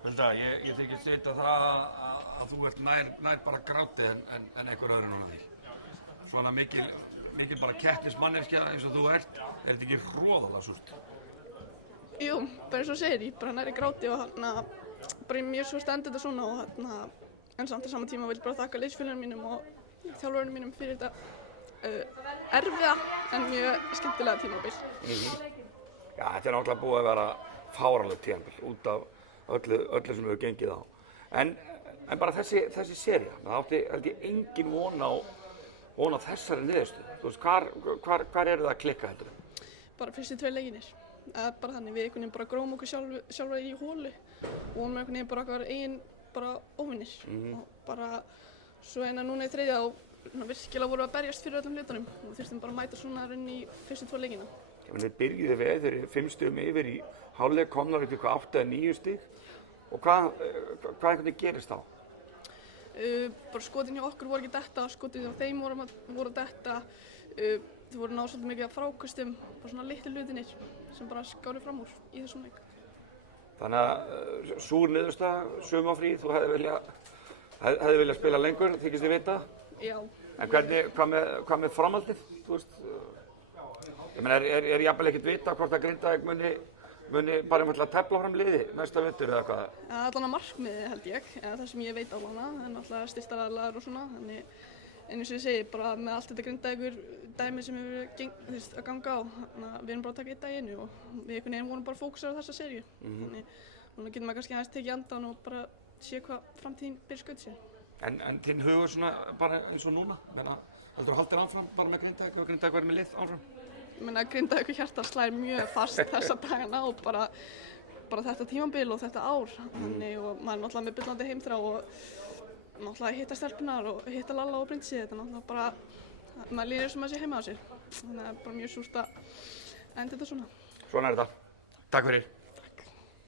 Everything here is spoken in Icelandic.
Hulda, ég þykist vita það að þú ert nær bara gráti en einhver öðru núna því. Svona mikil bara keppnismanneskja eins og þú ert, er þetta ekki hroðalega súrt? Jú, bara eins og segir, ég bara næri gráti og bara mjög svo stendur þetta svona og en samt á sama tíma vil ég bara þakka liðsfélögunum mínum og þjálfurunum mínum fyrir þetta erfiða en mjög skemmtilega tímabil. Já, þetta er náttúrulega búið að vera fáránlegt tímabil út af öllu sem hefur gengið á. En bara þessi sería, það átti held ég engin von á þessari niðurstöðu. Þú veist, hvar eru það að klikka heldur? Bara fyrstu 2 leikirnir. Bara þannig við einhvern veginn bara grófum okkur sjálfa í hólu og vorum einhvern veginn bara okkar eigin bara óvinnir. Og bara svo núna í þriðja og virkilega vorum við að berjast fyrir öllum hlutunum og þurftum bara að mæta svona inn í fyrstu 2 leikina. Þið byrjuðu við, þeir eru 5 stigum yfir í hálfleik, komnar upp eitthvað 8 eða 9 stig og hvað einhvern veginn gerist þá? Bara skotin hjá okkur voru ekki detta, skotin hjá þeim voru detta, þau voru náð svolítið mikið af frákastum, bara svona litlu hlutinir sem bara skáru fram úr í þessum leik. Þannig að súr niðurstaða, sumarfrí, þú hefði viljað spila lengur, þykist þið vita? Já. En hvað með framhaldið, þú veist? Ég meina, er jafnvel ekkert vita hvort að Grindavík muni bara einfaldlega tefla fram liði næsta vetur eða hvað? Allan að markmiðið held ég, eða það sem ég veit allan að, en alltaf styrktaraðilar og svona, þannig eins og ég segi, bara með allt þetta Grindavíkur dæmi sem hefur að ganga á, þannig að við erum bara að taka einn dag í einu og við einhvern veginn vorum bara fókusar á þessa seríu, þannig núna getur maður kannski aðeins tekið andan og bara sé hvað framtíðin byrja skaut sér. En þinn hugur svona bara eins og núna, heldur þú haldir áfram bara með Grindavík og Grindavík verður með lið áfram? Ég meina Grindavíkur hjarta slær mjög fast þessa dagana og bara þetta tímabil og þetta ár þannig og maður er náttúrulega með bullandi heimþrá og náttúrulega hitta stelpunar og hitta Lalla og Bryndísi, þetta er náttúrulega bara maður líður sem að sé heima á sér þannig að það er bara mjög súrt að enda þetta svona. Svona er þetta. Takk fyrir.